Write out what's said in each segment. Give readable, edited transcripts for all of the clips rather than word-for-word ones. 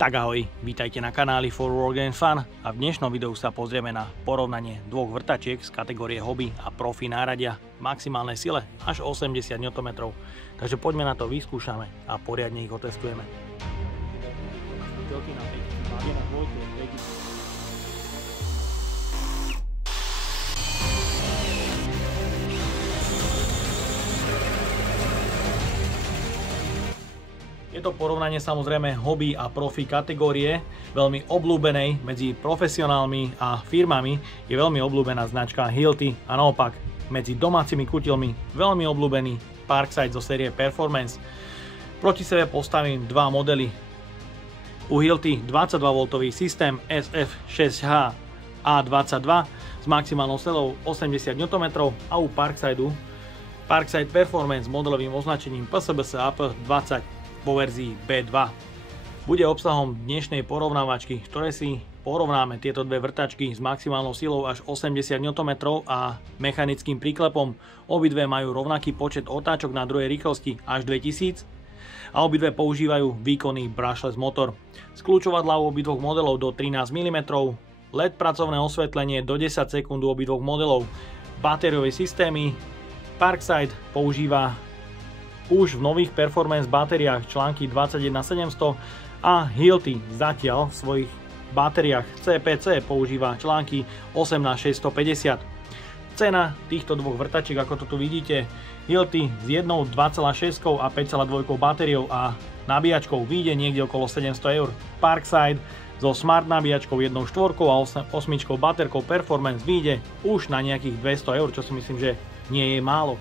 Tak ahoj, vítajte na kanáli For Work and Fun a v dnešnom videu sa pozrieme na porovnanie dvoch vrtačiek z kategórie hobby a profi náradia v maximálnej sile až 80 Nm. Takže poďme na to, vyskúšame a poriadne ich otestujeme. Je to porovnanie samozrejme hobby a profi kategórie, veľmi obľúbenej medzi profesionálmi a firmami, je veľmi obľúbená značka Hilti a naopak medzi domácimi kutilmi veľmi obľúbený Parkside zo série Performance. Proti sebe postavím dva modely. U Hilti 22V systém SF6H A22 s maximálnou silou 80 Nm a u Parksideu Parkside Performance s modelovým označením PSBS AP20 vo verzii B2. Bude obsahom dnešnej porovnávačky, v ktorej si porovnáme tieto dve vrtačky s maximálnou silou až 80 Nm a mechanickým príklepom. Obidve majú rovnaký počet otáčok na druhej rýchlosti až 2000 a obidve používajú výkonný brushless motor. Skľúčovadlá u obidvoch modelov do 13 mm, LED pracovné osvetlenie do 10 sekúnd u obidvoch modelov, batériové systémy. Parkside používa už v nových performance batériách články 21700 a Hilti zatiaľ v svojich batériách CPC používa články 18650. Cena týchto dvoch vrtačiek, ako to tu vidíte, Hilti s jednou 2,6 a 5,2 batériou a nabíjačkou vyjde niekde okolo 700 €. Parkside so smart nabíjačkou 1,4 a 8 baterkou Performance vyjde už na nejakých 200 €, čo si myslím, že nie je málo.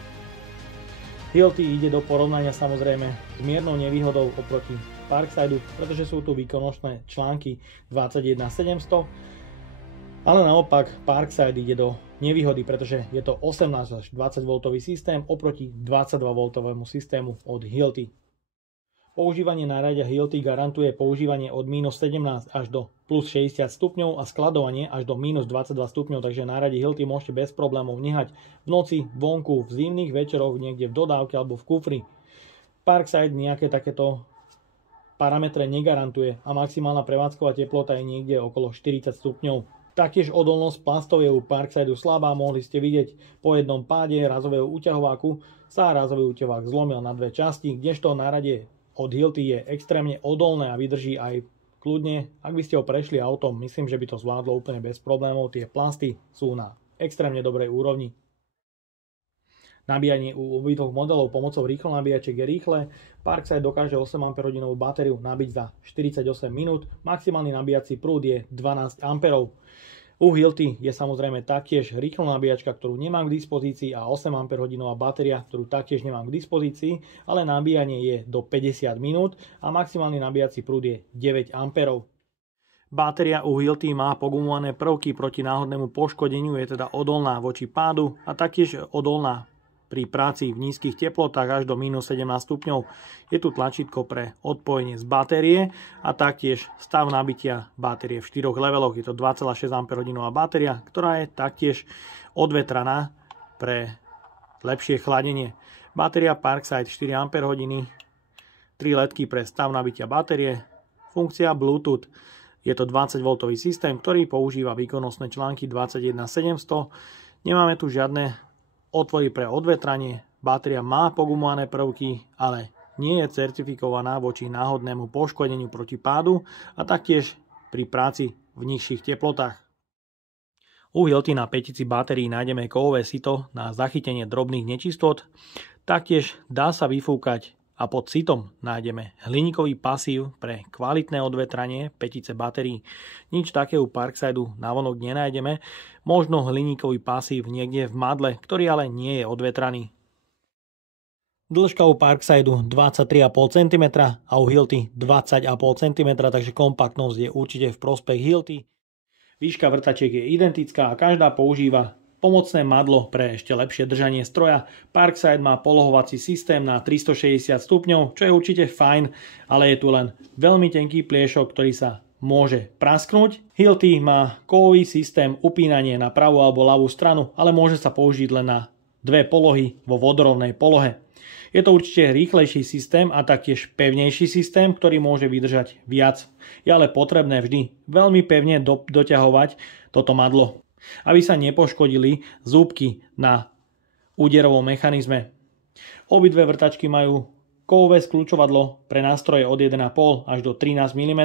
Hilti ide do porovnania samozrejme s miernou nevýhodou oproti Parksideu, pretože sú tu výkonnostné články 21700, ale naopak Parkside ide do nevýhody, pretože je to 18 až 20V systém oproti 22V systému od Hilti. Používanie náradia Hilti garantuje používanie od -17 až do +60 stupňov a skladovanie až do -22 stupňov, takže náradie Hilti môžete bez problémov nehať v noci, vonku, v zimných večeroch, niekde v dodávke alebo v kufri. Parkside nejaké takéto parametre negarantuje a maximálna prevádzková teplota je niekde okolo 40 stupňov. Taktiež odolnosť plastov je u Parksideu slabá, mohli ste vidieť po jednom páde razového úťahováku sa razový úťahovák zlomil na dve časti, kdežto náradie od Hilti je extrémne odolné a vydrží aj kľudne. Ak by ste ho prešli autom, myslím, že by to zvládlo úplne bez problémov. Tie plasty sú na extrémne dobrej úrovni. Nabíjanie u obidvoch modelov pomocou rýchlo nabíjačiek je rýchle. Parkside dokáže 8 Ah batériu nabiť za 48 minút. Maximálny nabíjací prúd je 12 A. U Hilti je samozrejme taktiež rýchlo nabíjačka, ktorú nemám k dispozícii a 8 Ah batéria, ktorú taktiež nemám k dispozícii, ale nabíjanie je do 50 minút a maximálny nabíjací prúd je 9 A. Batéria u Hilti má pogumované prvky proti náhodnému poškodeniu, je teda odolná voči pádu a taktiež odolná pri práci v nízkych teplotách až do -17 stupňov. Je tu tlačítko pre odpojenie z batérie a taktiež stav nabitia batérie v 4 leveloch. Je to 2,6 Ah batéria, ktorá je taktiež odvetraná pre lepšie chladenie. Batéria Parkside 4 Ah, 3 ledky pre stav nabitia batérie, funkcia Bluetooth. Je to 20V systém, ktorý používa výkonnostné články 21700. Nemáme tu žiadne otvory pre odvetranie, batéria má pogumované prvky, ale nie je certifikovaná voči náhodnému poškodeniu proti pádu a taktiež pri práci v nižších teplotách. U Hilti na pätici batérií nájdeme kovové sito na zachytenie drobných nečistôt, taktiež dá sa vyfúkať a pod sitom nájdeme hliníkový pasív pre kvalitné odvetranie pätice batérií. Nič také u Parksideu navonok nenájdeme, možno hliníkový pasív niekde v madle, ktorý ale nie je odvetraný. Dĺžka u Parksideu 23,5 cm a u Hilti 20,5 cm, takže kompaktnosť je určite v prospech Hilti. Výška vrtačiek je identická a každá používa pomocné madlo pre ešte lepšie držanie stroja. Parkside má polohovací systém na 360 stupňov, čo je určite fajn, ale je tu len veľmi tenký pliešok, ktorý sa môže prasknúť. Hilti má kovový systém upínanie na pravú alebo ľavú stranu, ale môže sa použiť len na dve polohy vo vodorovnej polohe. Je to určite rýchlejší systém a taktiež pevnejší systém, ktorý môže vydržať viac. Je ale potrebné vždy veľmi pevne doťahovať toto madlo, aby sa nepoškodili zúbky na úderovom mechanizme. Obidve vrtačky majú kovové skľúčovadlo pre nástroje od 1,5 až do 13 mm.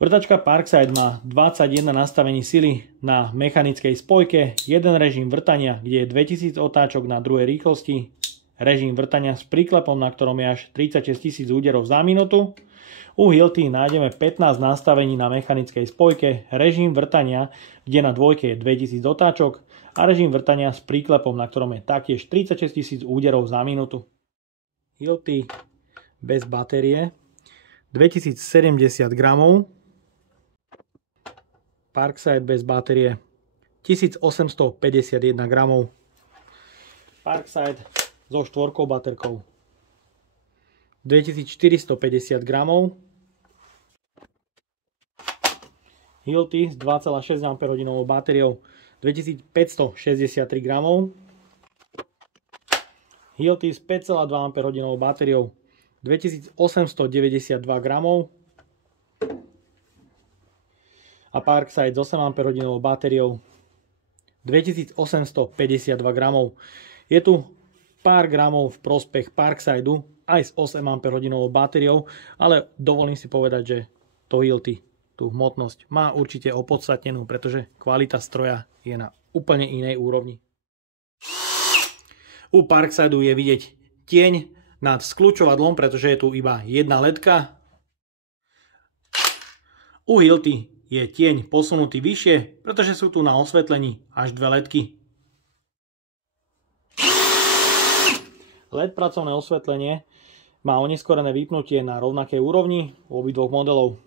Vrtačka Parkside má 21 nastavení sily na mechanickej spojke, jeden režim vrtania, kde je 2000 otáčok na druhej rýchlosti, režim vrtania s príklepom, na ktorom je až 36 000 úderov za minútu. U Hilti nájdeme 15 nastavení na mechanickej spojke, režim vrtania, kde na dvojke je 2000 otáčok a režim vrtania s príklepom, na ktorom je taktiež 36 000 úderov za minútu. Hilti bez batérie 2070 gramov. Parkside bez batérie 1851 gramov. Parkside so štvorkou baterkou 2450 gramov. Hilti s 2,6 Ah batériou 2563 gramov. Hilti s 5,2 Ah batériou 2892 gramov. A Parkside s 8 Ah batériou 2852 gramov. Je tu pár gramov v prospech Parksideu aj s 8 Ah batériou, ale dovolím si povedať, že to Hilti tú hmotnosť má určite opodstatnenú, pretože kvalita stroja je na úplne inej úrovni. U Parksideu je vidieť tieň nad skľúčovadlom, pretože je tu iba jedna ledka. U Hilti je tieň posunutý vyššie, pretože sú tu na osvetlení až dve ledky. LED pracovné osvetlenie má oneskorené vypnutie na rovnakej úrovni u obidvoch modelov.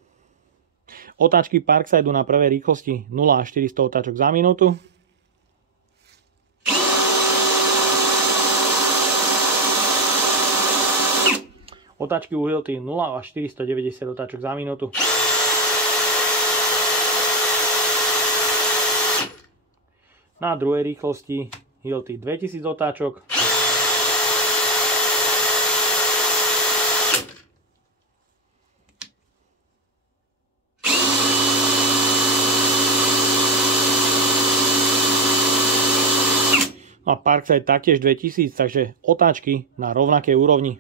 Otáčky Parksideu na prvej rýchlosti 0 až 400 otáčok za minútu. Otáčky u Hilti 0 až 490 otáčok za minútu. Na druhej rýchlosti Hilti 2000 otáčok. A Parkside taktiež 2000, takže otáčky na rovnakej úrovni.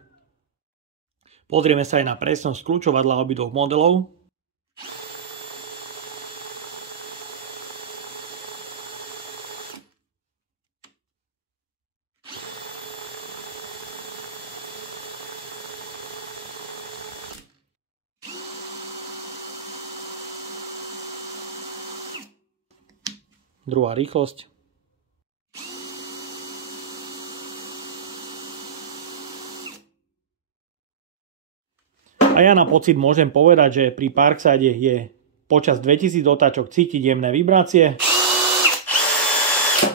Pozrieme sa aj na presnosť kľúčovadla obidvoch modelov. Druhá rýchlosť. A ja na pocit môžem povedať, že pri Parkside je počas 2000 otáčok cítiť jemné vibrácie.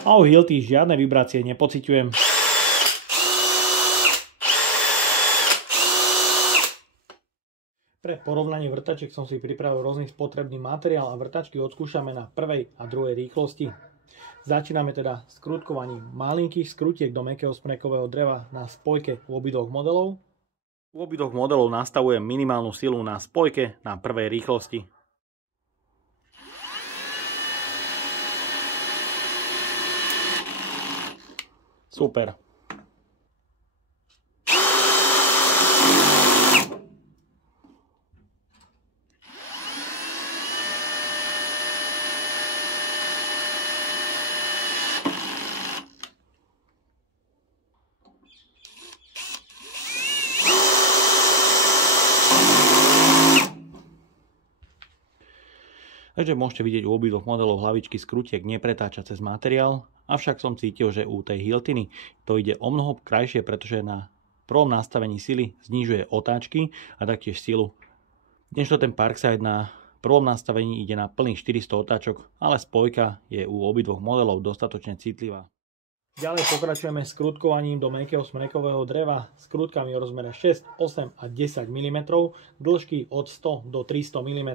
A u Hilti žiadne vibrácie nepociťujem. Pre porovnanie vrtačiek som si pripravil rôzny spotrebný materiál a vrtačky odskúšame na prvej a druhej rýchlosti. Začíname teda skrutkovaním malinkých skrutiek do mäkkého smrekového dreva na spojke u obidvoch modelov. U obidvoch modelov nastavujem minimálnu silu na spojke na prvej rýchlosti. Super. Takže môžete vidieť u obidvoch modelov hlavičky skrutiek nepretáča cez materiál, avšak som cítil, že u tej Hiltiny to ide o mnoho krajšie, pretože na prvom nastavení sily znižuje otáčky a taktiež silu. Kdežto ten Parkside na prvom nastavení ide na plných 400 otáčok, ale spojka je u obidvoch modelov dostatočne citlivá. Ďalej pokračujeme skrutkovaním do mäkkého smrekového dreva s skrutkami o rozmere 6, 8 a 10 mm, dĺžky od 100 do 300 mm.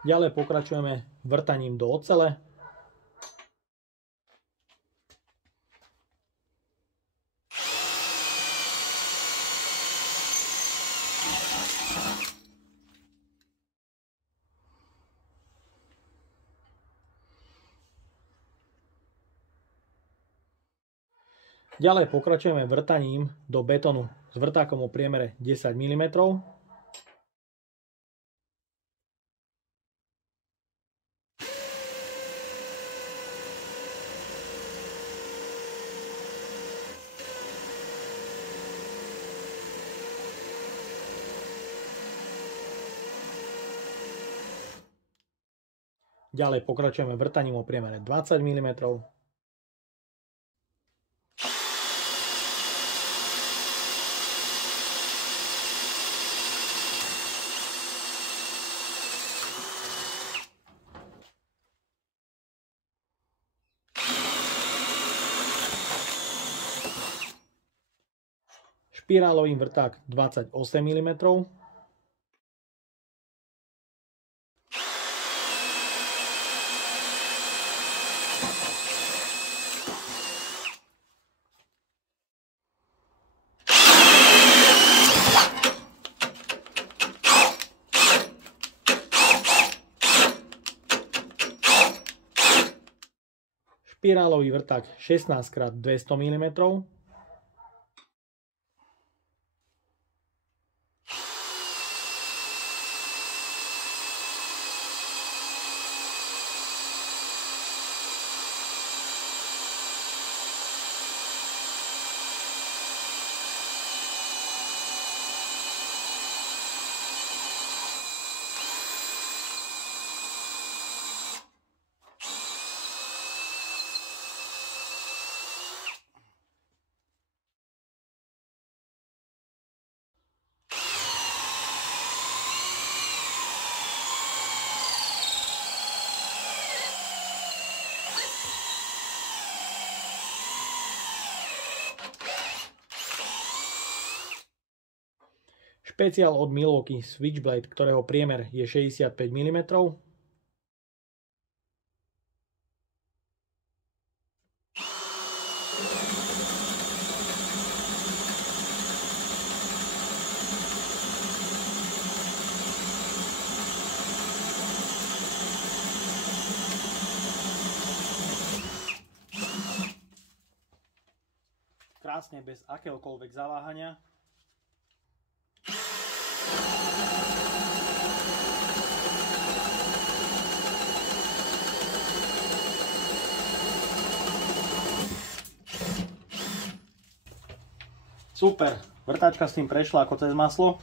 Ďalej pokračujeme vrtaním do ocele. Ďalej pokračujeme vrtaním do betónu s vrtákom o priemere 10 mm. Ďalej pokračujeme vrtaním o priemere 20 mm. Špirálový vrták 28 mm. Špirálový vrták 16x200 mm. Špeciál od Milwaukee Switchblade, ktorého priemer je 65 mm. Krásne, bez akéhokoľvek zaváhania. Super, vrtačka s tým prešla ako cez maslo.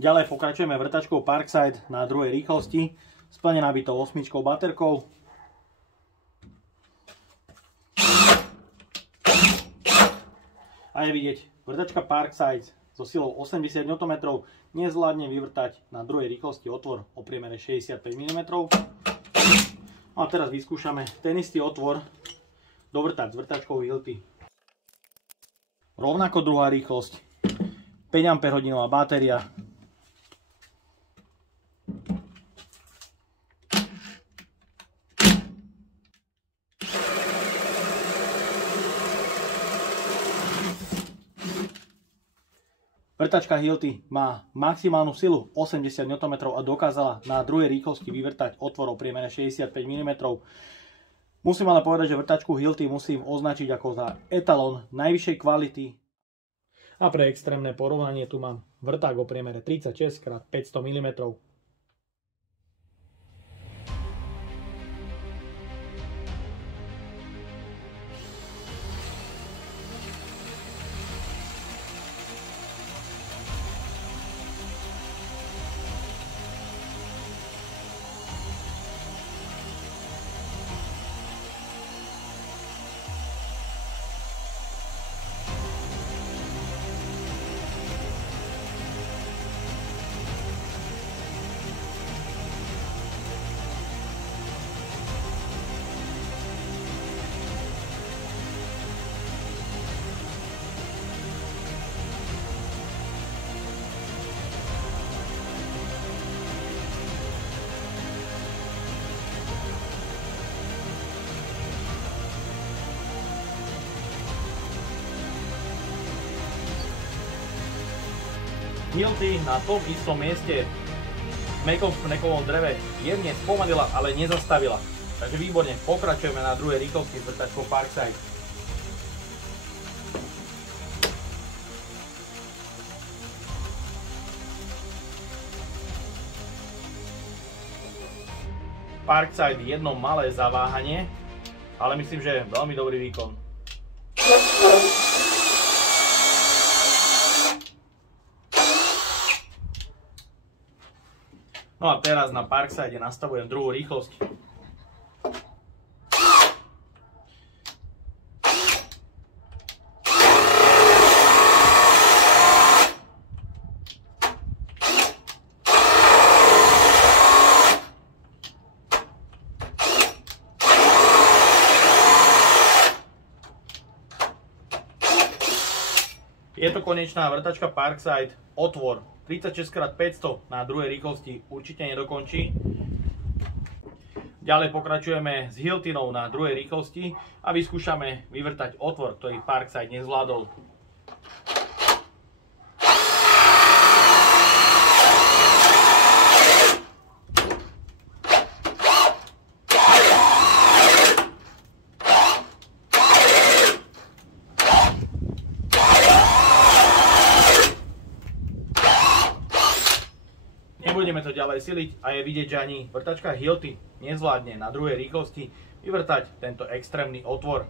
Ďalej pokračujeme vrtačkou Parkside na druhej rýchlosti, splne nabitou 8 baterkou. A je vidieť, vrtačka Parkside so silou 80 Nm nezvládne vyvrtať na druhej rýchlosti otvor o priemere 65 mm. A teraz vyskúšame ten istý otvor dovrtať s vrtačkou Hilti. Rovnako druhá rýchlosť, 5 Ah batéria. Vrtačka Hilti má maximálnu silu 80 Nm a dokázala na druhej rýchlosti vyvrtať otvor o priemere 65 mm. Musím ale povedať, že vrtačku Hilti musím označiť ako za etalón najvyššej kvality. A pre extrémne porovnanie tu mám vrták o priemere 36x500 mm. Hilti na tom istom mieste v mekovom dreve jemne spomalila, ale nezastavila. Takže výborne, pokračujeme na druhej rýchlosti s vrtačkou Parkside. Parkside jedno malé zaváhanie, ale myslím, že je veľmi dobrý výkon. No a teraz na Parkside nastavujem druhú rýchlosť. Je to konečná vrtačka Parkside, otvor 36x500 na druhej rýchlosti určite nedokončí. Ďalej pokračujeme s Hiltinou na druhej rýchlosti a vyskúšame vyvrtať otvor, ktorý Parkside nezvládol. Nebudeme to ďalej siliť a je vidieť, že ani vrtačka Hilti nezvládne na druhej rýchlosti vyvrtať tento extrémny otvor.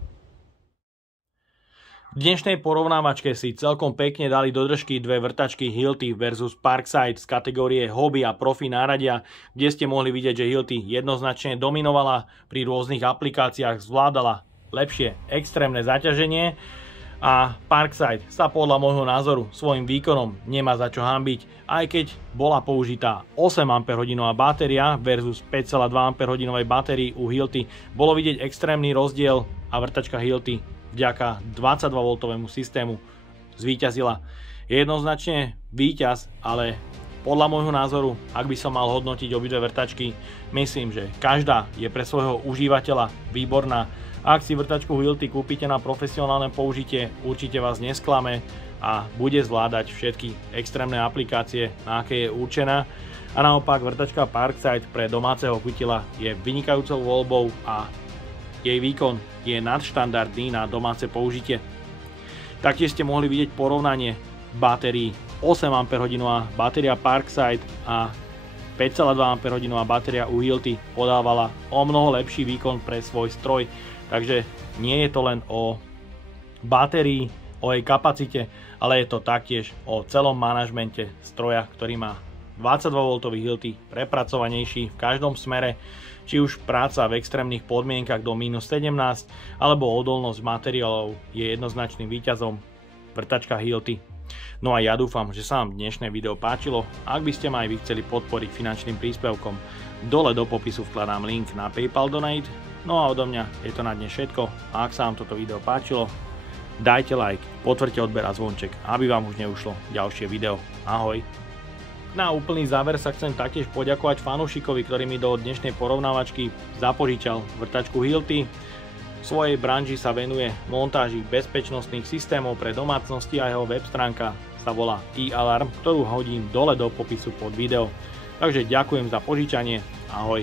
V dnešnej porovnávačke si celkom pekne dali do držky dve vrtačky Hilti versus Parkside z kategórie hobby a profi náradia, kde ste mohli vidieť, že Hilti jednoznačne dominovala pri rôznych aplikáciách, zvládala lepšie extrémne zaťaženie a Parkside sa podľa môjho názoru svojim výkonom nemá za čo hanbiť, aj keď bola použitá 8 Ah batéria versus 5,2 Ah batérii u Hilti. Bolo vidieť extrémny rozdiel a vrtačka Hilti vďaka 22V systému zvíťazila. Je jednoznačne víťaz, ale podľa môjho názoru, ak by som mal hodnotiť obidve vrtačky, myslím, že každá je pre svojho užívateľa výborná. Ak si vrtačku Hilti kúpite na profesionálne použitie, určite vás nesklame a bude zvládať všetky extrémne aplikácie, na aké je určená. A naopak vrtačka Parkside pre domáceho kutila je vynikajúcou voľbou a jej výkon je nadštandardný na domáce použitie. Taktiež ste mohli vidieť porovnanie batérií. 8 Ah batéria Parkside a 5,2 Ah batéria u Hilti podávala o mnoho lepší výkon pre svoj stroj. Takže nie je to len o batérii, o jej kapacite, ale je to taktiež o celom manažmente stroja, ktorý má 22V Hilti prepracovanejší v každom smere, či už práca v extrémnych podmienkach do -17 alebo odolnosť materiálov je jednoznačným víťazom vrtačka Hilti. No a ja dúfam, že sa vám dnešné video páčilo. Ak by ste ma aj vy chceli podporiť finančným príspevkom, dole do popisu vkladám link na PayPal Donate. No a odo mňa je to na dnes všetko. A ak sa vám toto video páčilo, dajte like, potvrďte odber a zvonček, aby vám už neušlo ďalšie video. Ahoj! Na úplný záver sa chcem taktiež poďakovať fanúšikovi, ktorý mi do dnešnej porovnávačky zapožičal vrtačku Hilti. V svojej branži sa venuje montáži bezpečnostných systémov pre domácnosti a jeho web stránka sa volá eAlarm, ktorú hodím dole do popisu pod video. Takže ďakujem za požičanie, ahoj!